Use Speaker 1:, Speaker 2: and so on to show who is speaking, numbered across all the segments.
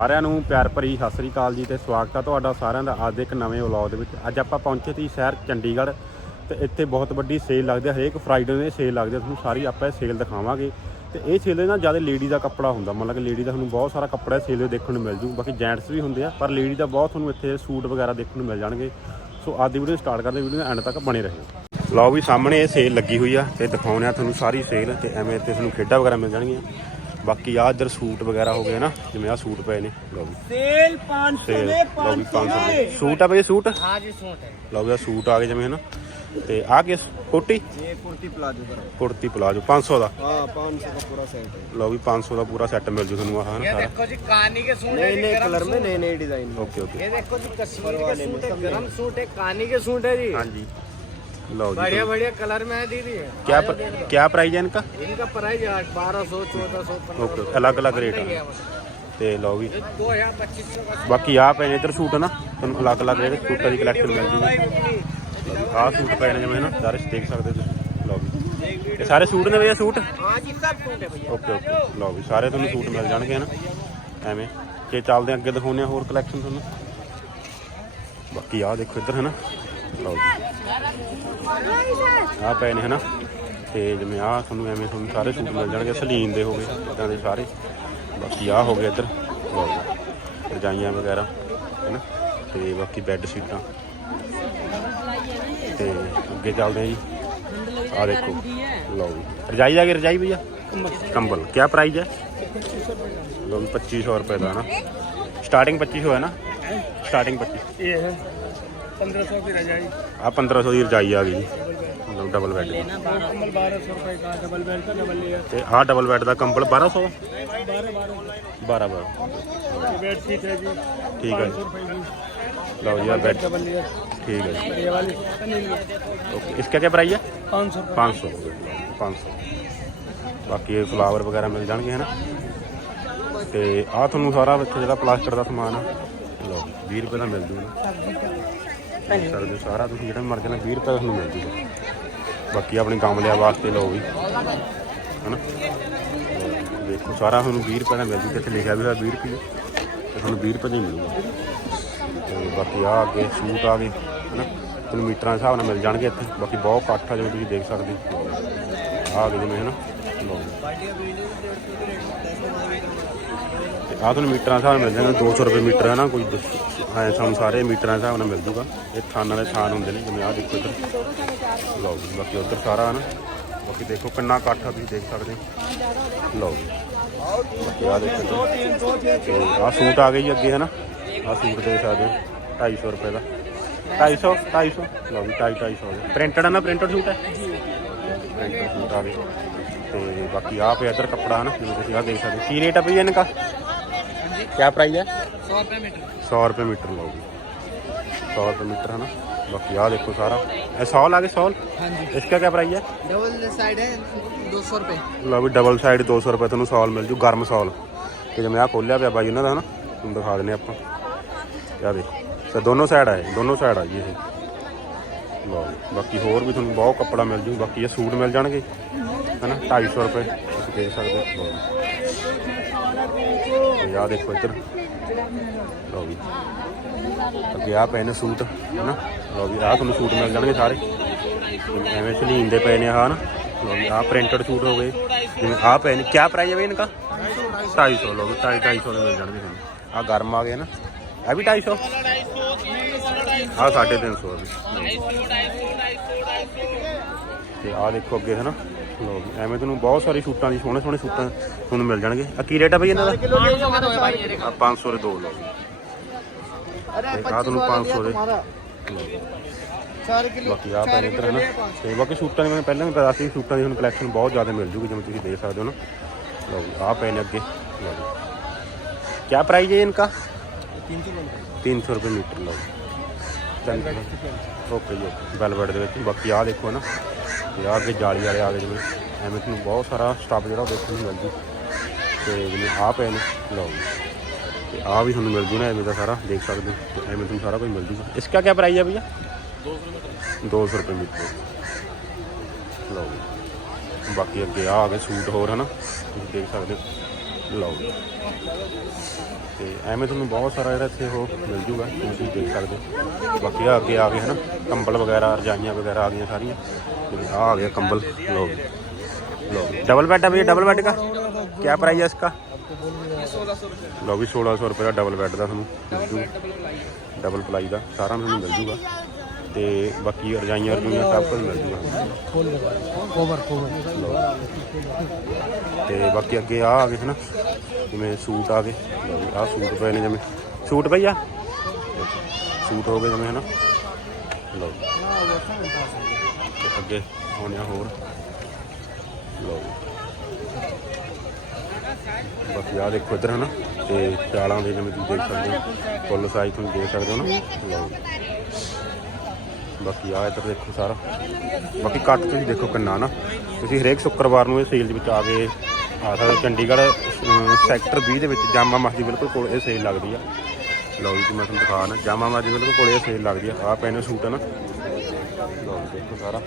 Speaker 1: ਸਾਰਿਆਂ ਨੂੰ ਪਿਆਰ ਭਰੀ ਸਤਿ ਸ੍ਰੀ ਅਕਾਲ ਜੀ ਤੇ ਸਵਾਗਤ ਹੈ ਤੁਹਾਡਾ ਸਾਰਿਆਂ ਦਾ ਅੱਜ ਦੇ ਇੱਕ ਨਵੇਂ ਵਲੌਗ ਦੇ ਵਿੱਚ। ਅੱਜ ਆਪਾਂ ਪਹੁੰਚੇ ਤੀ ਸ਼ਹਿਰ ਚੰਡੀਗੜ੍ਹ ਤੇ ਇੱਥੇ ਬਹੁਤ ਵੱਡੀ ਸੇਲ ਲੱਗਦੀ ਹੈ ਹਰੇਕ ਫਰਾਈਡੇ ਨੂੰ ਇਹ ਸੇਲ ਲੱਗਦੀ ਹੈ ਤੁਹਾਨੂੰ ਸਾਰੀ ਆਪਾਂ ਇਹ ਸੇਲ ਦਿਖਾਵਾਂਗੇ। ਤੇ ਇਹ ਸੇਲ ਦੇ ਨਾਲ ਜ਼ਿਆਦਾ ਲੇਡੀ ਦਾ ਕੱਪੜਾ ਹੁੰਦਾ, ਮਤਲਬ ਕਿ ਲੇਡੀ ਦਾ ਤੁਹਾਨੂੰ ਬਹੁਤ ਸਾਰਾ ਕੱਪੜਾ ਸੇਲ ਦੇ ਦੇਖਣ ਨੂੰ ਮਿਲ ਜੂ। ਬਾਕੀ ਜੈਂਟਸ ਵੀ ਹੁੰਦੇ ਆ, ਪਰ ਲੇਡੀ ਦਾ ਬਹੁਤ ਤੁਹਾਨੂੰ ਇੱਥੇ ਸੂਟ ਵਗੈਰਾ ਦੇਖਣ ਨੂੰ ਮਿਲ ਜਾਣਗੇ। ਸੋ ਅੱਜ ਦੀ ਵੀਡੀਓ ਸਟਾਰਟ ਕਰਦੇ ਵੀਡੀਓ ਦੇ ਐਂਡ ਤੱਕ ਬਣੇ ਰਹੋ। ਲਓ ਵੀ ਸਾਹਮਣੇ ਇਹ ਸੇਲ ਲੱਗੀ ਹੋਈ ਆ ਤੇ ਦਿਖਾਉਂਦੇ ਆ ਤੁਹਾਨੂੰ ਸਾਰੀ ਸੇਲ ਤੇ ਐਵੇਂ ਇੱਥੇ ਤੁਹਾਨੂੰ ਖੇਡਾਂ ਵਗੈਰਾ ਮਿਲ ਜਾਣਗੀਆਂ। ਬਾਕੀ ਆ ਇਧਰ ਸੂਟ ਵਗੈਰਾ ਹੋ ਗਏ ਨਾ ਜਿਵੇਂ ਆ ਸੂਟ ਪਏ ਨੇ। ਲਓ ਵੀ ਸੇਲ 500
Speaker 2: ਦੇ। 500
Speaker 1: ਦੇ। ਸੂਟ ਆ ਬਈ ਸੂਟ?
Speaker 2: ਹਾਂ ਜੀ ਸੂਟ ਹੈ।
Speaker 1: ਲਓ ਵੀ ਆ ਸੂਟ ਆ ਗਏ ਜਿਵੇਂ ਹਨਾ। ਤੇ ਆ ਕਿਸ ਕੋਟੀ?
Speaker 3: ਇਹ ਕੁਰਤੀ ਪਲਾਜੋ ਦਾ।
Speaker 1: ਕੁਰਤੀ ਪਲਾਜੋ 500 ਦਾ।
Speaker 3: ਹਾਂ 500 ਦਾ ਪੂਰਾ ਸੈੱਟ ਹੈ।
Speaker 1: ਲਓ ਵੀ 500 ਦਾ ਪੂਰਾ ਸੈੱਟ ਮਿਲ ਜੂ ਤੁਹਾਨੂੰ ਆਹ
Speaker 2: ਨਾ ਇਹ ਦੇਖੋ ਜੀ
Speaker 3: ਕਾਨੀ
Speaker 2: ਕੇ
Speaker 3: ਸੂਟ
Speaker 2: ਹੈ
Speaker 3: ਨਏ ਨਏ
Speaker 2: ਕਲਰ
Speaker 3: ਮੇ ਨਏ ਨਏ ਡਿਜ਼ਾਈਨ
Speaker 1: ਓਕੇ ਓਕੇ।
Speaker 2: ਇਹ ਦੇਖੋ ਜੀ ਕਸ਼ਮੀਰ ਕੇ ਸੂਟ ਹੈ ਗਰਮ ਸੂਟ ਹੈ ਕਾਨੀ ਕੇ ਸੂਟ ਹੈ ਜੀ।
Speaker 1: ਹਾਂਜੀ। ਲਓ ਜੀ
Speaker 2: बढ़िया बढ़िया कलर में है दीदी
Speaker 1: क्या क्या प्राइस है इनका
Speaker 2: इनका प्राइस है बारह सौ चौदह सौ
Speaker 1: ਓਕੇ ਅਲੱਗ ਅਲੱਗ ਰੇਟ ਆ ਤੇ ਲਓ ਵੀ
Speaker 2: दो हजार पच्चीस सौ का
Speaker 1: ਬਾਕੀ ਆ ਪਏ ਨੇ ਇਧਰ ਸੂਟ ਨਾ ਤੁਹਾਨੂੰ ਅਲੱਗ ਅਲੱਗ ਜਿਹੜੇ ਸੂਟਾਂ ਦੀ ਕਲੈਕਸ਼ਨ ਮਿਲ ਜੂਗੀ ਆਹ ਸੂਟ ਪਏ ਨੇ ਜਿਵੇਂ ਨਾ ਸਾਰੇ ਦੇਖ ਸਕਦੇ ਹੋ ਤੁਸੀਂ ਲਓ ਵੀ ਇਹ ਸਾਰੇ ਸੂਟ ਨੇ ਭਈਆ ਸੂਟ
Speaker 2: हाँ जी सब सूट है भैया
Speaker 1: ਓਕੇ ਓਕੇ ਲਓ ਵੀ ਸਾਰੇ ਤੁਹਾਨੂੰ ਸੂਟ ਮਿਲ ਜਾਣਗੇ ਨਾ ਐਵੇਂ ਜੇ ਚੱਲਦੇ ਹਾਂ ਅੱਗੇ ਦਿਖਾਉਂਦੇ ਹਾਂ ਹੋਰ ਕਲੈਕਸ਼ਨ ਤੁਹਾਨੂੰ ਬਾਕੀ ਆਹ ਦੇਖੋ ਇੱਧਰ ਹੈ ਨਾ ਲਓ ਆ ਪਏ ਨੇ ਹਨਾ। ਤੇ ਜਿਵੇਂ ਆ ਤੁਹਾਨੂੰ ਐਵੇਂ ਤੁਹਾਨੂੰ ਸਾਰੇ ਸੂਟ ਮਿਲ ਜਾਣਗੇ ਸਲੀਨ ਦੇ ਹੋਗੇ ਇਦਾਂ ਦੇ ਸਾਰੇ। ਬਾਕੀ ਆ ਹੋ ਗਏ ਇੱਧਰ। ਰਜਾਈਆਂ ਵਗੈਰਾ ਹੈਨਾ। ਤੇ ਬਾਕੀ ਬੈੱਡ ਸ਼ੀਟਾਂ ਤੇ ਅੱਗੇ ਚੱਲਦੇ ਜੀ। ਆ ਦੇਖੋ ਲਓ ਜੀ। ਰਜਾਈ ਦਾ ਕੀ ਰਜਾਈ ਭਈਆ? ਕੰਬਲ। ਕੀ ਪ੍ਰਾਈਸ ਹੈ ਲੋ 2500 ਰੁਪਏ ਦਾ ਨਾ ਸਟਾਰਟਿੰਗ 2500 ਹੈ ਨਾ? ਸਟਾਰਟਿੰਗ 25
Speaker 2: ਇਹ ਹੈ। 1500 की रजाई
Speaker 1: ਆ 1500 ਦੀ ਰਜਾਈ ਆ ਗਈ ਜੀ। ਡਬਲ ਬੈੱਡ ਦੀ। ਤੇ ਆਹ ਡਬਲ ਬੈੱਡ ਦਾ ਕੰਬਲ 1200
Speaker 2: 12
Speaker 1: 12 12 ये
Speaker 2: बेड शीट
Speaker 1: ਲਓ ਜੀ ਆਹ ਬੈੱਡ ਠੀਕ ਹੈ ਓਕੇ ਇਸ ਕਿਆ ਕਿਆ ਪ੍ਰਾਈਸ ਹੈ 500 500 ਬਾਕੀ ਇਹ ਫਲਾਵਰ ਵਗੈਰਾ ਮਿਲ ਜਾਣਗੇ ਹਨਾ? ਤੇ ਆ ਤੁਹਾਨੂੰ ਸਾਰਾ ਇੱਥੇ ਜਿਹੜਾ ਪਲਾਸਟਰ ਦਾ ਸਮਾਨ ਆ ਲਓ 20 ਰੁਪਏ ਦਾ ਮਿਲ ਜੂਗਾ। ਸਕਦੇ ਹੋ ਸਾਰਾ ਤੁਸੀਂ ਜਿਹੜਾ ਮਰਜ਼ੀ ਨਾਲ 20 ਰੁਪਏ ਦਾ ਤੁਹਾਨੂੰ ਮਿਲ ਜੂਗਾ ਬਾਕੀ ਆਪਣੇ ਗਮਲਿਆਂ ਵਾਸਤੇ ਲਓ ਵੀ। ਹਨਾ? ਲਓ, ਦੇਖੋ ਸਾਰਾ ਤੁਹਾਨੂੰ 20 ਰੁਪਏ ਦਾ ਮਿਲ ਜੂਗਾ ਇੱਥੇ ਲਿਖਿਆ ਵੀ ਹੋਇਆ 20 ਰੁਪਏ। ਤੇ ਤੁਹਾਨੂੰ 20 ਰੁਪਏ ਦਾ ਹੀ ਮਿਲੂਗਾ। ਤੇ ਬਾਕੀ ਆ ਅੱਗੇ ਸੂਟ ਆ ਗਏ ਹਨਾ? ਤੁਹਾਨੂੰ ਮੀਟਰਾਂ ਦੇ ਹਿਸਾਬ ਨਾਲ ਮਿਲ ਜਾਣਗੇ ਇੱਥੇ। ਬਾਕੀ ਬਹੁਤ ਇਕੱਠ ਆ ਜਿਵੇਂ ਤੁਸੀਂ ਦੇਖ ਸਕਦੇ ਹੋ। ਆ ਗਏ ਜਿਵੇਂ ਹਨਾ? ਲਓ ਤੇ ਆ ਤੁਹਾਨੂੰ ਮੀਟਰਾਂ ਦੇ ਹਿਸਾਬ ਨਾਲ ਮਿਲ ਜਾਣਗੇ 200 ਰੁਪਏ ਮੀਟਰ ਹੈ ਨਾ, ਕੋਈ ਹਾਂ ਸਾਨੂੰ ਸਾਰੇ ਮੀਟਰਾਂ ਦੇ ਹਿਸਾਬ ਨਾਲ ਮਿਲ ਜੂਗਾ। ਇਹ ਥਾਨਾਂ ਦੇ ਥਾਨ ਹੁੰਦੇ ਨੇ, ਜਿਵੇਂ ਆਹ ਦੇਖੋ ਇੱਧਰ। ਲਓ ਜੀ, ਬਾਕੀ ਉੱਧਰ ਸਾਰਾ ਹੈ ਨਾ। ਬਾਕੀ ਦੇਖੋ ਕਿੰਨਾ ਇਕੱਠ ਆ, ਤੁਸੀਂ ਦੇਖ ਸਕਦੇ ਲਓ ਜੀ। ਬਾਕੀ ਆਹ ਦੇਖੋ ਇੱਧਰ। ਤੇ ਆ ਸੂਟ ਆ ਗਏ ਜੀ ਅੱਗੇ, ਹੈ ਨਾ। ਆਹ ਸੂਟ ਦੇਖ ਸਕਦੇ ਹੋ 250 ਰੁਪਏ ਦਾ। 250 250 ਲਓ ਵੀ 250 250 ਪ੍ਰਿੰਟਡ ਹੈ ਨਾ, ਪ੍ਰਿੰਟਡ ਸੂਟ ਹੈ? ਪ੍ਰਿੰਟਡ ਸੂਟ ਆ ਗਏ। ਤੇ ਬਾਕੀ ਆ ਪਿਆ ਇੱਧਰ ਕੱਪੜਾ ਹੈ ਨਾ ਜਿਵੇਂ ਤੁਸੀਂ ਆ ਦੇਖ ਸਕਦੇ ਹੋ। ਕੀ ਰੇਟ ਆ ਭਈ ਇਹਨਾਂ ਦਾ ਕੀ ਪ੍ਰਾਈਸ ਹੈ
Speaker 2: सौ रुपये मीटर
Speaker 1: 100 ਰੁਪਏ ਮੀਟਰ ਲਓਗੇ 100 ਰੁਪਏ ਮੀਟਰ ਹੈ ਨਾ ਬਾਕੀ ਆ ਦੇਖੋ ਸਾਰਾ ਇਹ 100 ਲਾ ਕੇ 100
Speaker 2: हाँ जी
Speaker 1: ਇਸਕਾ ਕੀ ਪ੍ਰਾਈਸ ਹੈ
Speaker 2: डबल साइड है दो सौ रुपये
Speaker 1: ਲਓ ਵੀ ਡਬਲ ਸਾਈਡ 200 ਰੁਪਏ ਤੁਹਾਨੂੰ ਸੌਲ ਮਿਲ ਜੂ ਗਰਮ ਸੌਲ ਤੇ ਜਿਵੇਂ ਆ ਖੋਲਿਆ ਪਿਆ ਬਾਈ ਉਹਨਾਂ ਦਾ ਹਨਾ ਤੁਹਾਨੂੰ ਦਿਖਾ ਦਿੰਦੇ ਆਪਾਂ ਆ ਦੇਖੋ ਤੇ ਦੋਨੋਂ ਸਾਈਡ ਆ ਇਹ ਦੋਨੋਂ ਸਾਈਡ ਆ ਜੀ ਇਹ ਲਓ ਜੀ। ਬਾਕੀ ਹੋਰ ਵੀ ਤੁਹਾਨੂੰ ਬਹੁਤ ਕੱਪੜਾ ਮਿਲ ਜੂ ਬਾਕੀ ਇਹ ਸੂਟ ਮਿਲ ਜਾਣਗੇ ਹਨਾ 250 ਰੁਪਏ ਤੁਸੀਂ ਦੇਖ ਸਕਦੇ ਹੋ। ਤੇ ਆ ਦੇਖੋ ਇੱਧਰ। ਲੋ ਵੀ ਅੱਗੇ ਆ ਪਏ ਨੇ ਸੂਟ, ਹਨਾ। ਲਓ ਵੀ ਆ ਤੁਹਾਨੂੰ ਸੂਟ ਮਿਲ ਜਾਣਗੇ ਸਾਰੇ। ਐਵੇਂ ਸਲੀਨ ਦੇ ਪਏ ਨੇ ਆਹ ਨਾ ਲਓ ਵੀ ਆ ਪ੍ਰਿੰਟਡ ਸੂਟ ਹੋ ਗਏ। ਜਿਵੇਂ ਆ ਪਏ ਨੇ ਕੀ ਪ੍ਰਾਈਸ ਹੈ ਬਈ ਇਨਕਾ? 250 ਲਓ 250 ਦੇ ਮਿਲ ਜਾਣਗੇ ਤੁਹਾਨੂੰ। ਆ ਗਰਮ ਆ ਗਏ ਨਾ ਇਹ ਵੀ 250 ਆ 350 ਵੀ ਤੇ ਆ ਦੇਖੋ ਅੱਗੇ ਹੈ ਨਾ ਲੋ ਐਵੇਂ ਤੁਹਾਨੂੰ ਬਹੁਤ ਸਾਰੇ ਸ਼ੂਟਾਂ ਦੀ ਸੋਹਣੇ ਸੋਹਣੇ ਸ਼ੂਟਾਂ ਤੁਹਾਨੂੰ ਮਿਲ ਜਾਣਗੇ। ਆ ਕੀ ਰੇਟ ਆ ਬਈ ਇਹਨਾਂ ਦਾ? 500 ਦਾ ਭਾਈ ਦੇ ਦੋ
Speaker 3: ਲੋ
Speaker 1: ਅਰੇ 25 ਤੁਹਾਨੂੰ 500 ਦੇ।
Speaker 3: ਚਾਰ ਕਿਲੋ
Speaker 1: ਬਾਕੀ ਆ ਤਾਂ ਇੱਧਰ ਹੈ ਨਾ ਤੇ ਬਾਕੀ ਸ਼ੂਟਾਂ ਦੀ ਮੈਨੂੰ ਪਹਿਲਾਂ ਵੀ ਪਤਾ ਸੀ ਸ਼ੂਟਾਂ ਦੀ ਤੁਹਾਨੂੰ ਕਲੈਕਸ਼ਨ ਬਹੁਤ ਜ਼ਿਆਦਾ ਮਿਲ ਜੂਗੀ ਜਿਵੇਂ ਤੁਸੀਂ ਦੇਖ ਸਕਦੇ ਹੋ ਨਾ। ਲੋ ਆ ਪਏ ਨੇ ਅੱਗੇ। ਲੋ ਕੀ ਪ੍ਰਾਈਸ ਹੈ ਇਨਕਾ? 300 ਰੁਪਏ ਮੀਟਰ ਲਓ ਓਕੇ ਜੀ ਵੈਲਵਟ ਦੇ ਵਿੱਚ। ਬਾਕੀ ਆ ਦੇਖੋ ਨਾ। ਤੇ ਆ ਅੱਗੇ ਜਾਲੀ ਵਾਲੇ ਆ ਗਏ ਜਿਵੇਂ ਐਵੇਂ ਤੁਹਾਨੂੰ ਬਹੁਤ ਸਾਰਾ ਸਟਾਫ ਜਿਹੜਾ ਉਹ ਦੇਖਣ ਨੂੰ ਮਿਲ ਜੂ ਤੇ ਜਿਵੇਂ ਆ ਪਏ ਨੇ ਲਓ ਜੀ। ਤੇ ਆ ਵੀ ਤੁਹਾਨੂੰ ਮਿਲ ਜੂ ਨਾ ਐਵੇਂ ਦਾ ਸਾਰਾ ਦੇਖ ਸਕਦੇ ਹੋ। ਐਵੇਂ ਤੁਹਾਨੂੰ ਸਾਰਾ ਕੁਝ ਮਿਲ ਜੂਗਾ। ਇਸਕਾ ਕੀ ਪ੍ਰਾਈਸ ਹੈ ਭਈਆ? 200 ਰੁਪਏ ਮੀਟਰ। ਲਓ ਜੀ। ਬਾਕੀ ਅੱਗੇ ਆ ਗਏ ਸੂਟ ਹੋਰ ਹਨਾ? ਤੁਸੀਂ ਦੇਖ ਸਕਦੇ ਹੋ। ਲਓ ਜੀ ਤੇ ਐਵੇਂ ਤੁਹਾਨੂੰ ਬਹੁਤ ਸਾਰਾ ਜਿਹੜਾ ਇੱਥੇ ਉਹ ਮਿਲ ਜੂਗਾ, ਤੁਸੀਂ ਦੇਖ ਸਕਦੇ ਹੋ। ਬਾਕੀ ਆ ਅੱਗੇ ਆ ਗਏ, ਹਨ? ਕੰਬਲ ਵਗੈਰਾ, ਰਜਾਈਆਂ ਵਗੈਰਾ ਆ ਗਈਆਂ ਸਾਰੀਆਂ। ਤੇ ਆ ਆ ਗਿਆ ਕੰਬਲ ਲਓ ਲਓ ਡਬਲ ਬੈੱਡ ਆ ਵੀ ਡਬਲ ਬੈੱਡ ਦਾ? ਕੀ ਪ੍ਰਾਈਸ ਹੈ ਇਸਕਾ? ਲਓ ਵੀ 1600 ਰੁਪਏ ਦਾ ਡਬਲ ਬੈੱਡ ਦਾ ਤੁਹਾਨੂੰ ਡਬਲ ਪਲਾਈ ਦਾ, ਸਾਰਾ ਮੈਨੂੰ ਮਿਲ ਜੂਗਾ। ਤੇ ਬਾਕੀ ਰਜਾਈਆਂ ਰਜੂਆਂ ਸਭ ਕੁਝ ਮਿਲ ਜੂਗਾ।
Speaker 3: ਕੋਵਰ ਕੋਵਰ
Speaker 1: ਤੇ ਬਾਕੀ ਅੱਗੇ ਆ ਆ ਗਏ ਹਨਾ ਜਿਵੇਂ ਸੂਟ ਆ ਗਏ। ਆ ਸੂਟ ਪਏ ਨੇ ਜਿਵੇਂ। ਸੂਟ ਪਈ ਆ? ਸੂਟ ਹੋ ਗਏ ਜਿਵੇਂ ਹਨਾ। ਲਓ ਤੇ ਅੱਗੇ ਹੋਣਿਆ ਹੋਰ। ਲਓ ਬਾਕੀ ਆ ਦੇਖੋ ਇਧਰ ਹਨਾ। ਤੇ ਚਾਲਾਂ ਦੇ ਜਿਵੇਂ ਤੁਸੀਂ ਦੇਖ ਸਕਦੇ ਹੋ। ਫੁੱਲ ਸਾਈਜ਼ ਤੁਸੀਂ ਦੇਖ ਸਕਦੇ ਹੋ ਨਾ। ਲਓ ਬਾਕੀ ਆ ਇੱਧਰ ਦੇਖੋ ਸਾਰਾ। ਬਾਕੀ ਕੱਟ ਤੁਸੀਂ ਦੇਖੋ ਕਿੰਨਾ ਨਾ। ਤੁਸੀਂ ਹਰੇਕ ਸ਼ੁੱਕਰਵਾਰ ਨੂੰ ਇਹ ਸੇਲ ਦੇ ਵਿੱਚ ਆ ਕੇ ਆ ਸਕਦੇ ਚੰਡੀਗੜ੍ਹ ਸੈਕਟਰ 20 ਦੇ ਵਿੱਚ ਜਾਮਾ ਮਸਜਿਦ ਬਿਲਕੁਲ ਕੋਲ ਇਹ ਸੇਲ ਲੱਗਦੀ ਆ। ਲਓ ਜੀ, ਮੈਂ ਤੁਹਾਨੂੰ ਦਿਖਾ ਨਾ। ਜਾਮਾ ਮਸਜਿਦ ਬਿਲਕੁਲ ਕੋਲ ਇਹ ਸੇਲ ਲੱਗਦੀ ਆ। ਆ ਪੈਨੇ ਸੂਟ ਆ ਨਾ। ਲਓ ਦੇਖੋ ਸਾਰਾ।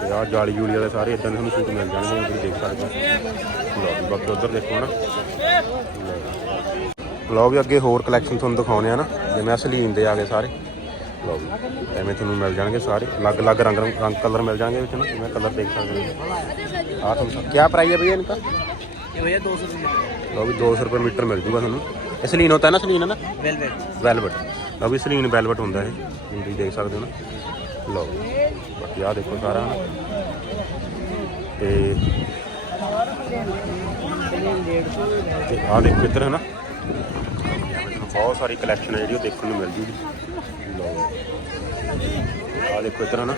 Speaker 1: ਤੇ ਆ ਜਾਲੀ ਜੂਲੀ ਵਾਲੇ ਸਾਰੇ ਇਦਾਂ ਦੇ ਤੁਹਾਨੂੰ ਸੂਟ ਮਿਲ ਜਾਣਗੇ, ਤੁਸੀਂ ਦੇਖ ਸਕਦੇ ਹੋ। ਲਓ ਜੀ, ਬਾਕੀ ਉਧਰ ਦੇਖੋ ਨਾ। ਲਓ ਵੀ ਅੱਗੇ ਹੋਰ ਕਲੈਕਸ਼ਨ ਤੁਹਾਨੂੰ ਦਿਖਾਉਣੇ ਆ ਨਾ। ਜਿਵੇਂ ਅਸਲੀਨ ਦੇ ਆ ਗਏ ਸਾਰੇ। ਲਓ ਜੀ। ਐਵੇਂ ਤੁਹਾਨੂੰ ਮਿਲ ਜਾਣਗੇ ਸਾਰੇ। ਅਲੱਗ-ਅਲੱਗ ਰੰਗ ਰੰਗ ਕਲਰ ਮਿਲ ਜਾਣਗੇ ਵਿੱਚ ਨਾ। ਜਿਵੇਂ ਕਲਰ ਦੇਖ ਸਕਦੇ ਹੋ। ਆਹ ਤੁਹਾਨੂੰ ਕੀ ਪ੍ਰਾਈਸ ਹੈ ਭਈਆ ਇਨਕਾ?
Speaker 3: ਇਹ ਭਈਆ 200 ਰੁਪਏ।
Speaker 1: ਲਓ ਵੀ 200 ਰੁਪਏ ਮੀਟਰ ਮਿਲ ਜੂਗਾ ਤੁਹਾਨੂੰ। ਇਹ ਸਲੀਨ ਹੁੰਦਾ ਹੈ ਨਾ ਸਲੀਨ ਨਾ
Speaker 3: ਵੈਲਵਟ।
Speaker 1: ਵੈਲਵਟ। ਲਓ ਵੀ ਸਲੀਨ ਵੈਲਵਟ ਹੁੰਦਾ ਇਹ। ਤੁਸੀਂ ਦੇਖ ਸਕਦੇ ਹੋ ਨਾ। ਲਓ ਬਾਕੀ ਆਹ ਦੇਖੋ ਸਾਰਾ ਤੇ ਆਹ ਦੇਖੋ ਇੱਧਰ ਹੈ ਨਾ। ਬਹੁਤ ਸਾਰੀ ਕਲੈਕਸ਼ਨ ਹੈ ਜਿਹੜੀ ਉਹ ਦੇਖਣ ਨੂੰ ਮਿਲ ਜੂਗੀ। ਆ ਦੇਖੋ ਇੱਧਰ ਹੈ ਨਾ।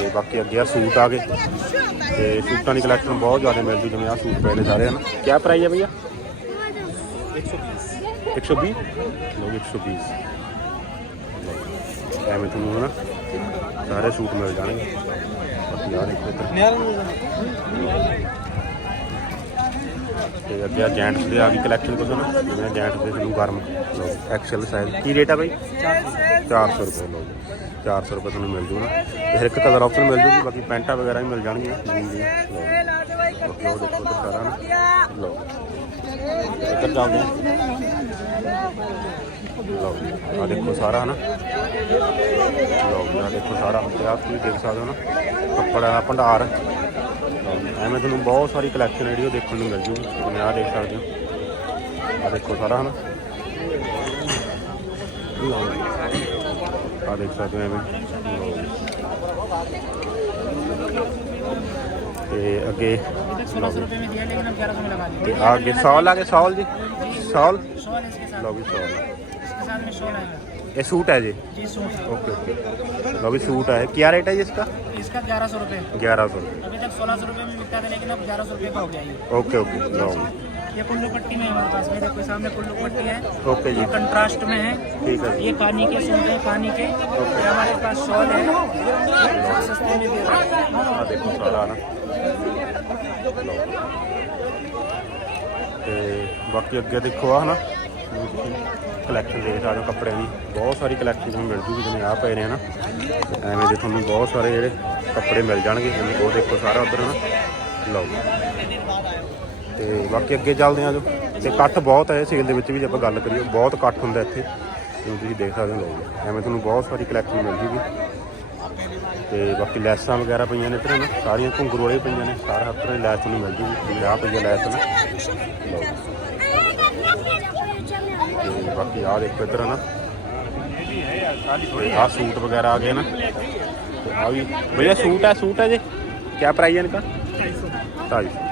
Speaker 1: ਤੇ ਬਾਕੀ ਅੱਗੇ ਆ ਸੂਟ ਆ ਗਏ। ਤੇ ਸੂਟਾਂ ਦੀ ਕਲੈਕਸ਼ਨ ਬਹੁਤ ਜ਼ਿਆਦਾ ਮਿਲ ਜਿਵੇਂ ਆ ਸੂਟ ਪਏ ਸਾਰੇ ਹਨ ਕੀ ਪ੍ਰਾਈਸ ਹੈ ਭਈਆ? 120 ਲੋ 120 ਐਵੇਂ ਤੁਹਾਨੂੰ ਨਾ ਸਾਰੇ ਸੂਟ ਮਿਲ ਜਾਣਗੇ। ਬਾਕੀ ਆ ਦੇਖੋ ਇੱਧਰ ਤੇ ਅੱਗੇ ਆ ਜੈਂਟਸ ਦੇ, ਆ ਗਈ ਕਲੈਕਸ਼ਨ ਕੁਝ ਨਾ ਜਿਵੇਂ ਜੈਂਟਸ ਦੇ ਤੁਹਾਨੂੰ ਗਰਮ ਲਓ ਐਕਸਲ ਸਾਈਜ਼ ਕੀ ਰੇਟ ਆ ਬਾਈ? 400 ਰੁਪਏ ਲੋ 400 ਰੁਪਏ ਤੁਹਾਨੂੰ ਮਿਲ ਜੂਗਾ ਤੇ ਹਰ ਇੱਕ ਕਲਰ ਆਪਸ਼ਨ ਮਿਲ ਜੂਗੀ, ਬਾਕੀ ਪੈਂਟਾਂ ਵਗੈਰਾ ਵੀ ਮਿਲ ਜਾਣਗੀਆਂ। ਜੀਨ ਦੀਆਂ ਲਓ ਦੇਖੋ ਉੱਧਰ ਸਾਰਾ ਨਾ। ਲਓ ਇੱਧਰ ਚੱਲਦੇ ਹਾਂ ਲਓ ਆ ਦੇਖੋ ਸਾਰਾ, ਹਨਾ। ਲਓ ਆ ਦੇਖੋ ਸਾਰਾ। ਤੇ ਆਪ ਤੁਸੀਂ ਦੇਖ ਸਕਦੇ ਹੋ ਨਾ, ਕੱਪੜਾ ਦਾ ਭੰਡਾਰ। ਐਵੇਂ ਤੁਹਾਨੂੰ ਬਹੁਤ ਸਾਰੀ ਕਲੈਕਸ਼ਨ ਜਿਹੜੀ ਉਹ ਦੇਖਣ ਨੂੰ ਮਿਲ ਜੂਗੀ ਜਿਵੇਂ ਆ ਦੇਖ ਸਕਦੇ ਹੋ ਆ ਦੇਖੋ ਸਾਰਾ ਹਨਾ ਲਓ ਜੀ। ਆ ਦੇਖ ਸਕਦੇ ਹੋ ਐਵੇਂ ਲਓ ਜੀ। ਤੇ ਅੱਗੇ ਲਓ ਜੀ।
Speaker 3: में दिया लेकिन हम ग्यारह सौ में लगा दिए
Speaker 1: ਤੇ ਆ ਅੱਗੇ ਸੌਲ ਆ ਗਏ ਸੌਲ ਜੀ ਸੌਲ
Speaker 3: शॉल इसके साथ
Speaker 1: ਲਓ ਵੀ ਸੌਲ
Speaker 3: इसके साथ में शॉल आएगा
Speaker 1: ये सूट है जी
Speaker 3: जी सूट
Speaker 1: ओके ओके लो भी सूट है क्या रेट है जी इसका
Speaker 3: इसका ग्यारह सौ रुपये
Speaker 1: ग्यारह सौ रुपये
Speaker 3: अभी तक सोलह सौ रुपये में बिकता था लेकिन अब ग्यारह सौ रुपये का हो गया ये
Speaker 1: ओके ओके लो
Speaker 3: ये कुल्लू पट्टी में है हमारे पास में देखो सामने कुल्लू पट्टी है
Speaker 1: ओके जी
Speaker 3: ये कंट्रास्ट में है
Speaker 1: ठीक है जी
Speaker 3: ये कानी के सूट है कानी के ये हमारे पास शॉल है बहुत सस्ते में दे रहे हैं
Speaker 1: आ देखो सारा ना लो ਤੇ ਬਾਕੀ ਅੱਗੇ ਦੇਖੋ ਆ ਹਨਾ ਜਿਵੇਂ ਤੁਸੀਂ ਕਲੈਕਸ਼ਨ ਦੇਖ ਸਕਦੇ ਹੋ ਕੱਪੜਿਆਂ ਦੀ ਬਹੁਤ ਸਾਰੀ ਕਲੈਕਸ਼ਨ ਤੁਹਾਨੂੰ ਮਿਲ ਜੂਗੀ ਜਿਵੇਂ ਆ ਪਏ ਨੇ ਹਨਾ ਤੇ ਐਵੇਂ ਦੇ ਤੁਹਾਨੂੰ ਬਹੁਤ ਸਾਰੇ ਜਿਹੜੇ ਕੱਪੜੇ ਮਿਲ ਜਾਣਗੇ। ਜਿਵੇਂ ਉਹ ਦੇਖੋ ਸਾਰਾ ਉਧਰ ਹਨਾ। ਲਓ ਤੇ ਬਾਕੀ ਅੱਗੇ ਚੱਲਦੇ ਆ ਜੋ। ਤੇ ਇਕੱਠ ਬਹੁਤ ਹੈ ਸੇਲ ਦੇ ਵਿੱਚ ਵੀ ਜੇ ਆਪਾਂ ਗੱਲ ਕਰੀਏ, ਬਹੁਤ ਇਕੱਠ ਹੁੰਦਾ ਇੱਥੇ। ਜਿਵੇਂ ਤੁਸੀਂ ਦੇਖ ਸਕਦੇ ਹੋ, ਲਓ ਐਵੇਂ ਤੁਹਾਨੂੰ ਬਹੁਤ ਸਾਰੀ ਕਲੈਕਸ਼ਨ ਮਿਲ ਜੂਗੀ। ਤੇ ਬਾਕੀ ਲੈਸਾਂ ਵਗੈਰਾ ਪਈਆਂ ਨੇ ਇੱਧਰ ਨਾ ਸਾਰੀਆਂ ਘੁੰਗਰੂ ਵਾਲੀਆਂ ਪਈਆਂ ਨੇ। ਸਾਰਾ ਹਰ ਤਰ੍ਹਾਂ ਲੈਸ ਤੁਹਾਨੂੰ ਮਿਲ ਜੂਗੀ। ਜਿਵੇਂ ਆਹ ਲੈਸ ਨਾ ਲਓ ਬਾਕੀ ਆਹ ਦੇਖੋ ਇੱਧਰ ਨਾ ਆਹ ਸੂਟ ਵਗੈਰਾ ਆ ਗਏ ਨਾ ਆ ਵੀ ਭਈਆ सूट है सूट है जी क्या प्राइस है इनका ढाई सौ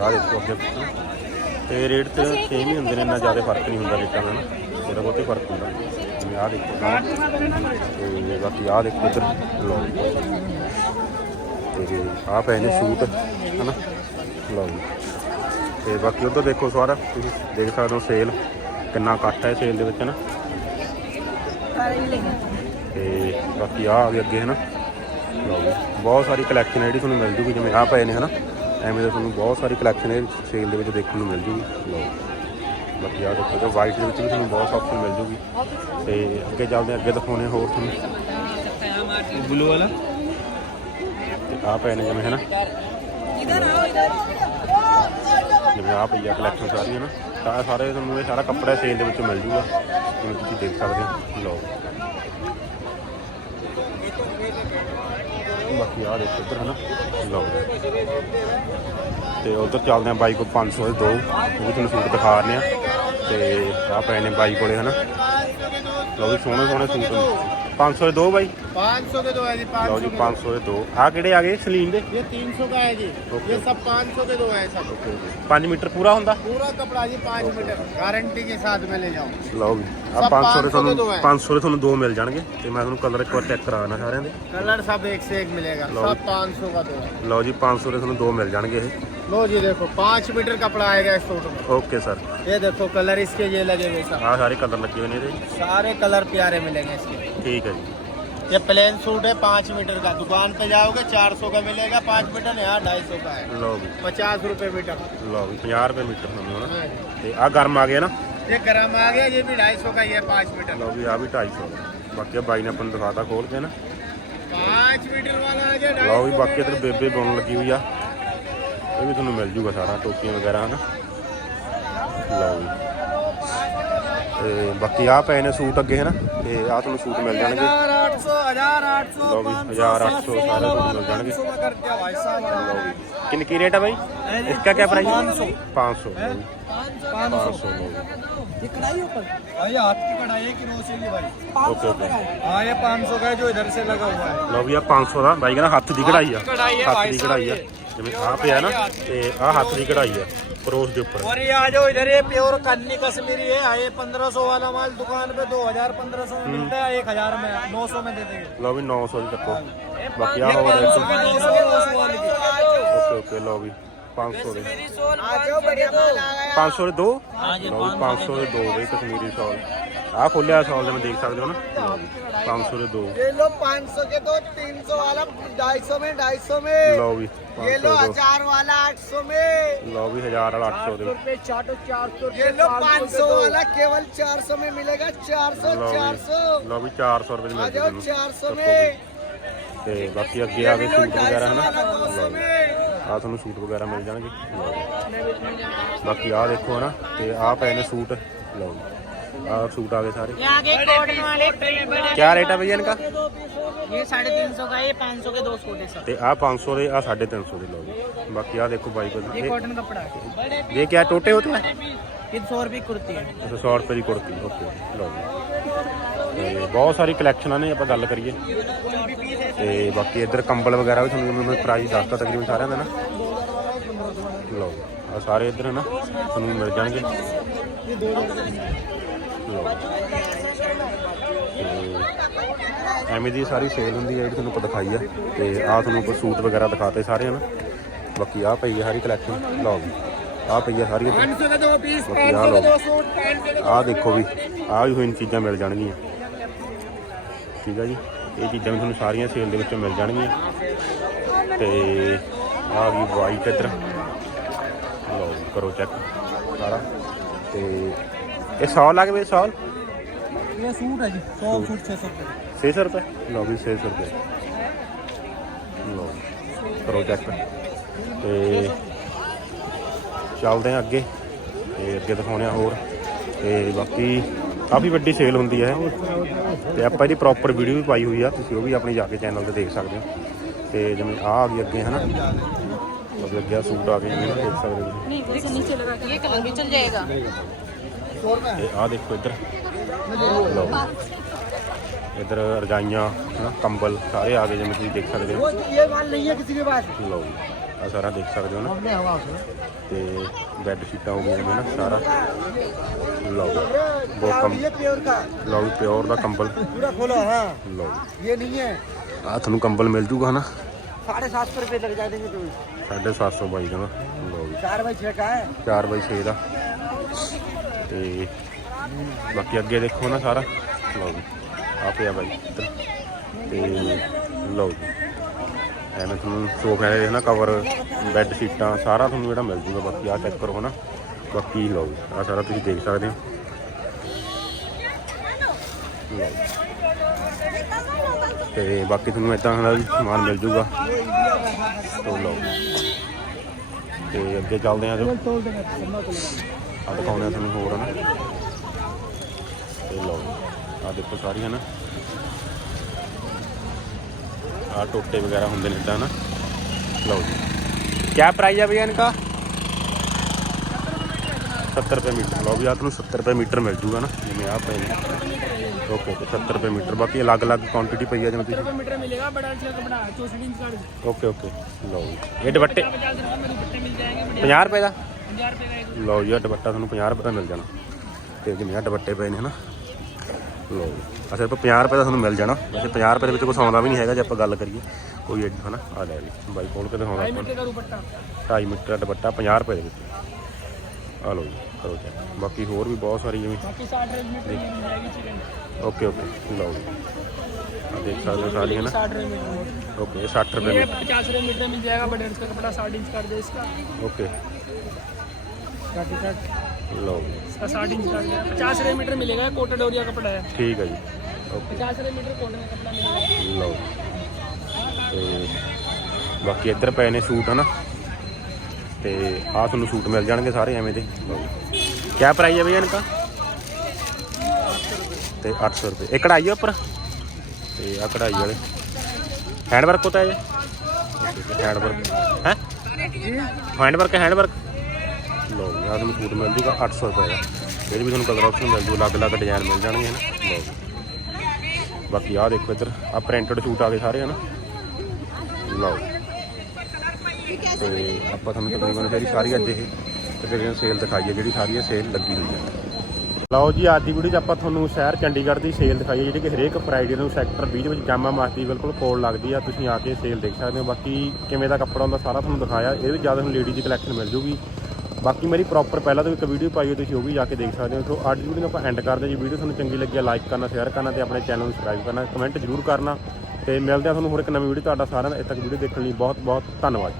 Speaker 1: ਆ ਦੇਖੋ ਅੱਗੇ ਤੇ ਰੇਟ ਤੇ ਸੇਮ ਹੀ ਹੁੰਦੇ ਨੇ ਇੰਨਾ ਜ਼ਿਆਦਾ ਫਰਕ ਨਹੀਂ ਹੁੰਦਾ ਰੇਟਾਂ ਦਾ ਨਾ ਥੋੜਾ ਬਹੁਤੇ ਫਰਕ ਹੁੰਦਾ ਜਿਵੇਂ ਆਹ ਦੇਖੋ ਨਾ ਤੇ ਬਾਕੀ ਆਹ ਦੇਖੋ ਇੱਧਰ ਲਓ ਤੇ ਆਹ ਪਏ ਨੇ ਸੂਟ ਹਨਾ ਲਓ ਜੀ। ਤੇ ਬਾਕੀ ਉਧਰ ਦੇਖੋ ਸਾਰਾ ਤੁਸੀਂ ਦੇਖ ਸਕਦੇ ਹੋ ਸੇਲ ਕਿੰਨਾ ਇਕੱਠ ਹੈ ਸੇਲ ਦੇ ਵਿੱਚ ਨਾ ਤੇ ਬਾਕੀ ਆਹ ਆ ਵੀ ਅੱਗੇ ਹਨਾ। ਲਓ ਜੀ ਬਹੁਤ ਸਾਰੀ ਕਲੈਕਸ਼ਨ ਜਿਹੜੀ ਤੁਹਾਨੂੰ ਮਿਲ ਜੂਗੀ ਜਿਵੇਂ ਆਹ ਪਏ ਨੇ ਹਨਾ। ਐਵੇਂ ਦੇ ਤੁਹਾਨੂੰ ਬਹੁਤ ਸਾਰੀ ਕਲੈਕਸ਼ਨ ਹੈ ਸੇਲ ਦੇ ਵਿੱਚ ਦੇਖਣ ਨੂੰ ਮਿਲ ਜੂਗੀ। ਲਓ ਬਾਕੀ ਆਹ ਦੇਖੋ ਤੇ ਵਾਈਟ ਦੇ ਵਿੱਚ ਵੀ ਤੁਹਾਨੂੰ ਬਹੁਤ ਆਪਸ਼ਨ ਮਿਲ ਜੂਗੀ। ਤੇ ਅੱਗੇ ਚੱਲਦੇ ਅੱਗੇ ਦਿਖਾਉਣੇ ਹੋਰ ਤੁਹਾਨੂੰ।
Speaker 3: ਬਲੂ
Speaker 1: ਵਾਲਾ? ਆ ਪਏ ਨੇ ਜਿਵੇਂ ਹਨਾ। ਇਧਰ ਆਓ ਇਧਰ। ਜਿਵੇਂ ਆ ਪਈਆ ਕਲੈਕਸ਼ਨ ਸਾਰੀ ਹੈ ਨਾ ਤਾਂ ਸਾਰੇ ਤੁਹਾਨੂੰ ਇਹ ਸਾਰਾ ਕੱਪੜਾ ਸੇਲ ਦੇ ਵਿੱਚ ਮਿਲ ਜੂਗਾ। ਤੁਸੀਂ ਦੇਖ ਸਕਦੇ ਹੋ। ਲਓ ਬਾਕੀ ਆ ਦੇਖੋ ਇੱਧਰ ਹੈ ਨਾ ਲਓ ਤੇ ਉਧਰ ਚੱਲਦੇ ਆ ਬਾਈ ਕੋਲ 500 ਦੇ ਦੋ। ਉਹ ਵੀ ਤੁਹਾਨੂੰ ਸੂਟ ਦਿਖਾ ਰਹੇ ਆ ਤੇ ਆ ਪਏ ਨੇ ਬਾਈ ਕੋਲੇ ਹਨਾ। ਲਓ ਵੀ ਸੋਹਣੇ ਸੋਹਣੇ ਸੂਟ। ਨੇ 500 ਦੇ ਦੋ ਬਾਈ
Speaker 2: 500 के दो है जी
Speaker 1: ਲਓ ਜੀ 500 ਦੇ ਦੋ ਆ ਕਿਹੜੇ ਆ ਗਏ ਸਲੀਨ ਦੇ
Speaker 2: ये 300 का है जी
Speaker 1: ओके।
Speaker 2: ये सब 500 के दो है सब
Speaker 1: 5 ਮੀਟਰ ਪੂਰਾ ਹੁੰਦਾ
Speaker 2: पूरा कपड़ा जी पाँच मीटर गारंटी के साथ में ले जाओ
Speaker 1: ਲਓ ਵੀ ਆ
Speaker 2: ਸਭ
Speaker 1: 500 ਦੇ
Speaker 2: 500 ਦੇ ਦੋ
Speaker 1: ਤੁਹਾਨੂੰ
Speaker 2: ਹੈ।
Speaker 1: 500 ਦੇ ਤੁਹਾਨੂੰ ਦੋ ਮਿਲ ਜਾਣਗੇ ਤੇ ਮੈਂ ਤੁਹਾਨੂੰ ਕਲਰ ਇੱਕ ਵਾਰ ਚੈੱਕ ਕਰਾ ਦੇਣਾ ਸਾਰਿਆਂ ਦੇ
Speaker 2: कलर सब एक से एक मिलेगा
Speaker 1: लो।
Speaker 2: सब 500 का दो है
Speaker 1: ਲਓ ਜੀ 500 ਦੇ ਤੁਹਾਨੂੰ ਦੋ ਮਿਲ ਜਾਣਗੇ ਇਹ
Speaker 2: लो जी देखो पाँच मीटर कपड़ा आएगा इस सूट में
Speaker 1: ओके सर
Speaker 2: ये देखो कलर इसके ये लगे हुए सब
Speaker 1: हाँ सारे कलर लगे हुए नहीं
Speaker 2: सारे कलर प्यारे मिलेंगे इसके
Speaker 1: ठीक है जी
Speaker 2: ये प्लेन सूट है पाँच मीटर का दुकान पे जाओगे चार सौ का मिलेगा पाँच मीटर यहाँ ढाई सौ का है
Speaker 1: लो भी
Speaker 2: पचास रुपये मीटर
Speaker 1: लो भी
Speaker 2: पंजाह रुपये
Speaker 1: मीटर आ गर्म आ गया ना
Speaker 2: ये गर्म आ गया ये भी ढाई सौ का ये पाँच मीटर
Speaker 1: लो भी आ भी ढाई सौ बाकी भाई ने अपन दिखाता खोल के ना
Speaker 2: पाँच मीटर वाला
Speaker 1: लॉ भी बाकी इधर बेबे बोन लगी हुई है ਇਹ ਵੀ ਤੁਹਾਨੂੰ ਮਿਲ ਜੂਗਾ ਸਾਰਾ ਟੋਪੀਆਂ ਵਗੈਰਾ ਹਨਾ ਲਓ ਵੀ ਤੇ ਬਾਕੀ ਆ ਪਏ ਨੇ ਸੂਟ ਅੱਗੇ ਹਨਾ ਤੇ ਆ ਤੁਹਾਨੂੰ ਸੂਟ ਮਿਲ ਜਾਣਗੇ
Speaker 2: हजार आठ सौ हजार आठ सौ
Speaker 1: ਲਓ ਵੀ 1800 ਸਾਰੇ ਤੁਹਾਨੂੰ ਮਿਲ ਜਾਣਗੇ
Speaker 2: करते हैं भाई साहब
Speaker 1: ਕਿੰਨੀ ਕੀ ਰੇਟ ਹੈ ਬਾਈ इसका क्या प्राइस 500 500 500
Speaker 2: ये कढ़ाई ऊपर भाई हाथ की कढ़ाई है कि रोसे की भाई
Speaker 1: ਓਕੇ ਓਕੇ
Speaker 2: हाँ ये पाँच सौ का है जो इधर से लगा हुआ है
Speaker 1: ਲਓ ਵੀ ਆ 500 ਦਾ ਬਾਈ ਕਹਿੰਦਾ ਹੱਥ ਦੀ ਕਢਾਈ ਆ
Speaker 2: ਕਢਾਈ ਆ
Speaker 1: ਹੱਥ
Speaker 2: ਭਾਈ
Speaker 1: ਦੀ ਕਢਾਈ ਆ ਜਿਵੇਂ ਆ ਪਿਆ ਨਾ ਤੇ ਆ ਹੱਥ ਦੀ ਕਢਾਈ ਆ ਕਰੋਸ ਦੇ ਉੱਪਰ
Speaker 2: और ये आ जाओ इधर ये प्योर कन्नी कश्मीरी है हाँ, ये पंद्रह सौ वाला माल दुकान पे दो हजार पंद्रह सौ में मिलता है एक हजार में नौ सौ में दे देंगे
Speaker 1: ਲਓ ਵੀ 900 ਦੀ ਚੱਕੋ ਬਾਕੀ ਆ ਹੋਰ
Speaker 2: पाँच सौ
Speaker 1: ਦੇਖੋ
Speaker 2: की नौ सौ की, नौ सौ वाली की।
Speaker 1: ਓਕੇ ਓਕੇ ਲਓ ਵੀ 500 ਦੇ
Speaker 2: आ जाओ बढ़िया माल आ गया
Speaker 1: 500 ਦੇ ਦੋ ਲਓ ਵੀ 500 ਦੇ ਦੋ ਬਈ ਕਸ਼ਮੀਰੀ ਸ਼ਾਲ ਆ ਖੋਲਿਆ ਸ਼ਾਲ ਜਿਵੇਂ ਦੇਖ ਸਕਦੇ ਹੋ ਨਾ ਲਓ ਵੀ 500 ਦੇ ਦੋ
Speaker 2: ये लो पाँच सौ के दो तीन सौ वाला ढाई सौ में ढाई सौ में
Speaker 1: ਲਓ ਵੀ
Speaker 2: ये
Speaker 1: 500
Speaker 2: लो
Speaker 1: ਦੇ ਦੋ
Speaker 2: हजार वाला आठ सौ में
Speaker 1: ਲਓ ਵੀ 1000 ਵਾਲਾ 800 ਦੇ
Speaker 2: रुपए चार चार सौ ये लो पाँच सौ वाला केवल चार सौ में मिलेगा चार सौ
Speaker 1: ਲਓ
Speaker 2: चार सौ
Speaker 1: ਵੀ ਲਓ ਵੀ 400 ਰੁਪਏ ਦੀ
Speaker 2: आ
Speaker 1: ਮਿਲ
Speaker 2: जाओ
Speaker 1: ਜੂ
Speaker 2: चार सौ
Speaker 1: ਤੁਹਾਨੂੰ
Speaker 2: में
Speaker 1: ਤੇ ਬਾਕੀ ਅੱਗੇ ਆ ਗਏ ਸੂਟ ਵਗੈਰਾ ਹਨਾ
Speaker 2: दो सौ में
Speaker 1: ਆ ਤੁਹਾਨੂੰ ਸੂਟ ਵਗੈਰਾ ਮਿਲ ਜਾਣਗੇ ਲਓ ਜੀ। ਬਾਕੀ ਆ ਦੇਖੋ ਹਨਾ ਤੇ ਆ ਪਏ ਨੇ ਸੂਟ ਲਓ ਆ ਸੂਟ ਆ ਗਏ ਸਾਰੇ
Speaker 3: ये आगे कॉटन वाले बड़े बड़े
Speaker 1: ਕੀ ਰੇਟ ਹੈ ਭਈਆ ਇਨਕਾ
Speaker 3: ये साढ़े तीन सौ का ये पाँच सौ के दो सूट है सर
Speaker 1: ਤੇ ਆ 500 ਦੇ ਆ 350 ਦੇ ਲਓ ਜੀ ਬਾਕੀ ਆ ਦੇਖੋ ਬਾਈ ਕੋਲ
Speaker 3: ये कॉटन कपड़ा है
Speaker 1: ਇਹ ਕੀ ਟੋਟੇ ਹੋਤੇ ਹੈ
Speaker 3: ये सौ रुपये की कुर्ती है
Speaker 1: ਅੱਛਾ 100 ਰੁਪਏ ਦੀ ਕੁੜਤੀ ਓਕੇ ਲਓ ਜੀ ਤੇ ਬਹੁਤ ਸਾਰੀ ਕਲੈਕਸ਼ਨਾਂ ਨੇ ਆਪਾਂ ਗੱਲ ਕਰੀਏ ਤੇ ਬਾਕੀ ਇੱਧਰ ਕੰਬਲ ਵਗੈਰਾ ਵੀ ਤੁਹਾਨੂੰ ਮੈਂ ਪ੍ਰਾਈਸ ਦੱਸਤਾ ਤਕਰੀਬਨ ਸਾਰਿਆਂ ਦਾ ਨਾ ਲਓ ਆ ਸਾਰੇ ਇੱਧਰ ਨਾ ਤੁਹਾਨੂੰ ਮਿਲ ਜਾਣਗੇ ਲਓ ਤੇ ਐਵੇਂ ਦੀ ਸਾਰੀ ਸੇਲ ਹੁੰਦੀ ਹੈ ਜਿਹੜੀ ਤੁਹਾਨੂੰ ਆਪਾਂ ਦਿਖਾਈ ਆ। ਤੇ ਆਹ ਤੁਹਾਨੂੰ ਆਪਾਂ ਸੂਟ ਵਗੈਰਾ ਦਿਖਾਤੇ ਸਾਰੇ ਹਨ ਬਾਕੀ ਆਹ ਪਈ ਹੈ ਸਾਰੀ ਕਲੈਕਸ਼ਨ ਲਓ ਜੀ। ਆਹ ਪਈ ਹੈ ਸਾਰੀ
Speaker 2: 500 ਦਾ ਦੋ
Speaker 1: ਪੀਸ ਦੇਖੋ ਵੀ ਆਹ ਵੀ ਹੋਈ ਚੀਜ਼ਾਂ ਮਿਲ ਜਾਣਗੀਆਂ। ਠੀਕ ਆ ਜੀ? ਇਹ ਚੀਜ਼ਾਂ ਵੀ ਤੁਹਾਨੂੰ ਸਾਰੀਆਂ ਸੇਲ ਦੇ ਵਿੱਚੋਂ ਮਿਲ ਜਾਣਗੀਆਂ। ਤੇ ਆਹ ਵੀ ਵਾਈਟ ਇਧਰ। ਲਓ ਕਰੋ ਚੈੱਕ ਸਾਰਾ। ਤੇ ਇਹ 100 ਲੱਗਵੇ 100
Speaker 2: ਇਹ ਸੂਟ ਹੈ ਜੀ 100 ਸੂਟ। 600 ਰੁਪਏ।
Speaker 1: 600 ਰੁਪਏ? ਲਓ ਵੀ 600 ਰੁਪਏ। ਲਓ ਕਰੋ ਚੈੱਕ ਤੇ ਚੱਲਦੇ ਆ ਅੱਗੇ ਤੇ ਅੱਗੇ ਦਿਖਾਉਣੇ ਆ ਹੋਰ। ਤੇ ਬਾਕੀ ਕਾਫੀ ਵੱਡੀ ਸੇਲ ਹੁੰਦੀ ਹੈ। ਤੇ ਆਪਾਂ ਇਹਦੀ ਪ੍ਰੋਪਰ ਵੀਡੀਓ ਵੀ ਪਾਈ ਹੋਈ ਆ ਤੁਸੀਂ ਉਹ ਵੀ ਆਪਣੀ ਜਾ ਕੇ ਚੈਨਲ ਤੇ ਦੇਖ ਸਕਦੇ ਹੋ। ਤੇ ਜਿਵੇਂ ਆ ਆ ਗਈ ਅੱਗੇ ਹਨਾ? ਮਤਲਬ ਅੱਗੇ ਸੂਟ ਆ ਗਏ ਜਿਵੇਂ ਦੇਖ ਸਕਦੇ ਹੋ
Speaker 4: ਨਹੀਂ ਨੀਚੇ ਲਗਾ ਕੇ ਇਹ ਕਲਰ ਵੀ ਚਲ ਜਾਏਗਾ।
Speaker 1: ਤੇ ਆਹ ਦੇਖੋ ਇੱਧਰ। ਇੱਧਰ ਰਜਾਈਆਂ ਹਨਾ ਕੰਬਲ ਸਾਰੇ ਆ ਗਏ ਜਿਵੇਂ ਤੁਸੀਂ ਦੇਖ ਸਕਦੇ ਹੋ।
Speaker 2: ਇਹ ਮਾਲ ਨਹੀਂ ਹੈ ਕਿਸੇ ਦੇ ਪਾਸ
Speaker 1: ਲਓ ਆ ਸਾਰਾ ਦੇਖ ਸਕਦੇ ਹੋ ਨਾ। ਤੇ ਬੈੱਡ ਸ਼ੀਟਾਂ ਹੋ ਗਈਆਂ ਨਾ ਸਾਰਾ। ਲਓ ਬਹੁਤ ਕਮ ਲਓ ਪਿਓਰ ਦਾ ਕੰਬਲ।
Speaker 2: ਪੂਰਾ ਖੋਲੋ ਹਾਂ।
Speaker 1: ਲਓ
Speaker 2: ਇਹ ਨਹੀਂ ਹੈ।
Speaker 1: ਆ ਤੁਹਾਨੂੰ ਕੰਬਲ ਮਿਲ ਜੂਗਾ
Speaker 2: ਨਾ 750 ਰੁਪਏ ਲੱਗ ਜਾਣਗੇ ਤੁਸੀਂ।
Speaker 1: 750 ਬਾਈ ਦਾ ਲਓ
Speaker 2: 4 ਬਾਈ 6 ਦਾ
Speaker 1: 4 ਬਾਈ 6 ਦਾ। ਤੇ ਬਾਕੀ ਅੱਗੇ ਦੇਖੋ ਨਾ ਸਾਰਾ। ਲਓ ਜੀ ਆ ਪਿਆ ਬਾਈ ਇੱਧਰ। ਤੇ ਲਓ ਜੀ, ਐਵੇਂ ਤੁਹਾਨੂੰ ਸੋਫੇ ਦੇ ਨਾ ਕਵਰ ਬੈੱਡ ਸ਼ੀਟਾਂ ਸਾਰਾ ਤੁਹਾਨੂੰ ਜਿਹੜਾ ਮਿਲ ਜੂਗਾ, ਬਾਕੀ ਆ ਚੈੱਕ ਕਰੋ ਨਾ ਬਾਕੀ ਲਓ ਜੀ ਆ ਸਾਰਾ ਤੁਸੀਂ ਦੇਖ ਸਕਦੇ ਹੋ। ਲਓ ਜੀ। ਤੇ ਬਾਕੀ ਤੁਹਾਨੂੰ ਇਦਾਂ ਦਾ ਵੀ ਸਮਾਨ ਮਿਲ ਜੂਗਾ। ਤੋ ਲਓ ਜੀ। ਤੇ ਅੱਗੇ ਚੱਲਦੇ ਆ ਜੋ। ਆ ਦਿਖਾਉਂਦੇ ਆ ਤੁਹਾਨੂੰ ਹੋਰ ਹਨ? ਤੇ ਲਓ ਆ ਦੇਖੋ ਸਾਰੀਆਂ ਨਾ ਆ ਟੋਟੇ ਵਗੈਰਾ ਹੁੰਦੇ ਨੇ ਇਦਾਂ ਨਾ ਲਓ ਜੀ। ਕੀ ਪ੍ਰਾਈਸ ਆ ਭਈਆ ਇਨਕਾ? 70 ਰੁਪਏ ਮੀਟਰ। ਲਓ ਵੀ ਆ ਤੁਹਾਨੂੰ 70 ਰੁਪਏ ਮੀਟਰ ਮਿਲ ਜੂਗਾ ਨਾ ਜਿਵੇਂ ਆ ਪਏ ਓਕੇ ਓਕੇ 70 ਰੁਪਏ ਮੀਟਰ। ਬਾਕੀ ਅਲੱਗ-ਅਲੱਗ ਕੁਆਂਟੀਟੀ ਪਈ ਆ ਜਿਵੇਂ ਤੁਸੀਂ
Speaker 3: 70 ਰੁਪਏ ਮੀਟਰ ਮਿਲੇਗਾ ਬੜਾ ਅੱਛਾ ਬਣਾ 64 ਇੰਚ ਕਾਰਡ
Speaker 1: ਓਕੇ ਓਕੇ ਲਓ ਇਹ ਦੁਪੱਟੇ
Speaker 3: 50 ਰੁਪਏ ਮਿਲ
Speaker 1: 50 ਰੁਪਏ ਦਾ?
Speaker 3: पंजाह रुपये का एक
Speaker 1: ਲਓ ਜੀ ਇਹ ਦੁਪੱਟਾ ਤੁਹਾਨੂੰ 50 ਰੁਪਏ ਦਾ ਮਿਲ ਜਾਣਾ ਤੇ ਜਿਵੇਂ ਆ ਦੁਪੱਟੇ ਪਏ ਨੇ ਹਨਾ ਲਓ ਜੀ ਅੱਛਾ ਆਪਾਂ 50 ਰੁਪਏ ਦਾ ਤੁਹਾਨੂੰ ਮਿਲ ਜਾਣਾ ਵੈਸੇ 50 ਰੁਪਏ ਦੇ ਵਿੱਚ ਕੁਝ ਆਉਂਦਾ ਵੀ ਨਹੀਂ ਹੈਗਾ ਜੇ ਆਪਾਂ ਗੱਲ ਕਰੀਏ ਕੋਈ ਐਡ ਹਨਾ ਆ ਲੈ ਜੀ ਬਾਈ ਖੋਲ ਕੇ ਦਿਖਾਉਂਦਾ ਆਪਾਂ
Speaker 3: मीटर का दुपट्टा
Speaker 1: 2.5 ਮੀਟਰ ਦਾ ਦੁਪੱਟਾ 50 ਰੁਪਏ ਦੇ ਵਿੱਚ ਆ ਲਓ ਜੀ ਕਰੋ ਚੈੱਕ ਬਾਕੀ ਹੋਰ ਵੀ ਬਹੁਤ ਸਾਰੀ ਜਿਵੇਂ
Speaker 3: बाकी साठ मीटर की मिल जाएगी चिकन
Speaker 1: ਓਕੇ ਓਕੇ ਲਓ ਜੀ ਆ ਦੇਖ ਸਕਦੇ ਹੋ ਸਾਰੀ ਹਨਾ
Speaker 3: साठ रुपये मीटर
Speaker 1: ਓਕੇ ਇਹ 60 ਰੁਪਏ
Speaker 3: ये
Speaker 1: ਮੀਟਰ
Speaker 3: पचास रुपये मीटर मिल जाएगा बड़े का कपड़ा साठ इंच कर दे इसका
Speaker 1: ਓਕੇ
Speaker 3: काटी काट
Speaker 1: ਲਓ ਜੀ
Speaker 3: इसका साठ इंच कर दिया पचास रुपये मीटर मिलेगा कोटा डोरिया कपड़ा है
Speaker 1: ਠੀਕ ਹੈ ਜੀ ਓਕੇ
Speaker 3: पचास रुपये मीटर कोटे का कपड़ा मिलेगा
Speaker 1: ਲਓ ਤੇ ਬਾਕੀ ਇੱਧਰ ਪਏ ਨੇ ਸੂਟ ਹਨਾ ਤੇ ਆਹ ਤੁਹਾਨੂੰ ਸੂਟ ਮਿਲ ਜਾਣਗੇ ਸਾਰੇ ਐਵੇਂ ਦੇ ਲਓ ਕੀ ਪ੍ਰਾਈਸ ਹੈ ਭਈਆ ਇਨਕਾ ਤੇ 800 ਰੁਪਏ ਇਹ ਕਢਾਈ ਹੈ ਉੱਪਰ ਤੇ ਆ ਕਢਾਈ ਵਾਲੇ ਹੈਂਡ ਵਰਕ ਹੋਤਾ ਹੈ ਇਹ ਹੈਂਡ ਵਰਕ ਹੈ ਹੈਂਡ ਵਰਕ ਹੈਂਡ ਵਰਕ ਲਓ ਜੀ ਆਹ ਤੁਹਾਨੂੰ ਸੂਟ ਮਿਲ ਜੂਗਾ 800 ਰੁਪਏ ਦਾ। ਇਹਦੇ ਵੀ ਤੁਹਾਨੂੰ ਕਲਰ ਆਪਸ਼ਨ ਮਿਲ ਜੂ ਅਲੱਗ-ਅਲੱਗ ਡਿਜ਼ਾਈਨ ਮਿਲ ਜਾਣਗੇ ਹਨਾ। ਲਓ ਬਾਕੀ ਆਹ ਦੇਖੋ ਇੱਧਰ ਆ ਪ੍ਰਿੰਟਡ ਸੂਟ ਆ ਗਏ ਸਾਰੇ ਹਨਾ। ਲਓ। ਤੇ ਆਪਾਂ ਤੁਹਾਨੂੰ ਤਕਰੀਬਨ ਜਿਹੜੀ ਸਾਰੀ ਅੱਜ ਇਹ ਤਕਰੀਬਨ ਸੇਲ ਦਿਖਾਈ ਹੈ, ਜਿਹੜੀ ਸਾਰੀ ਸੇਲ ਲੱਗੀ ਹੋਈ ਹੈ। ਲਓ ਜੀ, ਅੱਜ ਦੀ ਵੀਡੀਓ 'ਚ ਆਪਾਂ ਤੁਹਾਨੂੰ ਸ਼ਹਿਰ ਚੰਡੀਗੜ੍ਹ ਦੀ ਸੇਲ ਦਿਖਾਈ ਹੈ, ਜਿਹੜੀ ਕਿ ਹਰੇਕ ਫਰਾਈਡੇ ਨੂੰ ਸੈਕਟਰ 20 ਦੇ ਵਿੱਚ ਜਾਮਾ ਮਸਜਿਦ ਬਿਲਕੁਲ ਕੋਲ ਲੱਗਦੀ ਆ। ਤੁਸੀਂ ਆ ਕੇ ਸੇਲ ਦੇਖ ਸਕਦੇ ਹੋ। ਬਾਕੀ ਕਿਵੇਂ ਦਾ ਕੱਪੜਾ ਹੁੰਦਾ ਸਾਰਾ ਤੁਹਾਨੂੰ ਦਿਖਾਇਆ। ਇਹ ਵੀ ਜ਼ਿਆਦਾ ਤੁਹਾਨੂੰ ਲੇਡੀਜ਼ ਦੀ ਕਲੈਕਸ਼ਨ ਮਿਲ ਜੂਗੀ। ਬਾਕੀ ਮੇਰੀ ਪ੍ਰੋਪਰ ਪਹਿਲਾਂ ਤੋਂ ਇੱਕ ਵੀਡੀਓ ਪਾਈ ਹੋਈ, ਤੁਸੀਂ ਉਹ ਵੀ ਜਾ ਕੇ ਦੇਖ ਸਕਦੇ ਹੋ। ਸੋ ਅੱਜ ਵੀਡੀਓ ਨੂੰ ਆਪਾਂ ਐਂਡ ਕਰਦੇ ਹਾਂ ਜੀ। ਵੀਡੀਓ ਤੁਹਾਨੂੰ ਚੰਗੀ ਲੱਗੀ ਲਾਈਕ ਕਰਨਾ ਸ਼ੇਅਰ ਕਰਨਾ ਤੇ ਆਪਣੇ ਚੈਨਲ ਨੂੰ ਸਬਸਕ੍ਰਾਈਬ ਕਰਨਾ ਕਮੈਂਟ ਜ਼ਰੂਰ ਕਰਨਾ। ਤੇ ਮਿਲਦੇ ਆ ਤੁਹਾਨੂੰ ਹੋਰ ਇੱਕ ਨਵੀਂ ਵੀਡੀਓ ਤੁਹਾਡਾ ਸਾਰਿਆਂ ਦਾ। ਇੱਥੇ ਤੱਕ ਵੀਡੀਓ ਦੇਖਣ ਲਈ ਬਹੁਤ ਬਹੁਤ ਧੰਨਵਾਦ।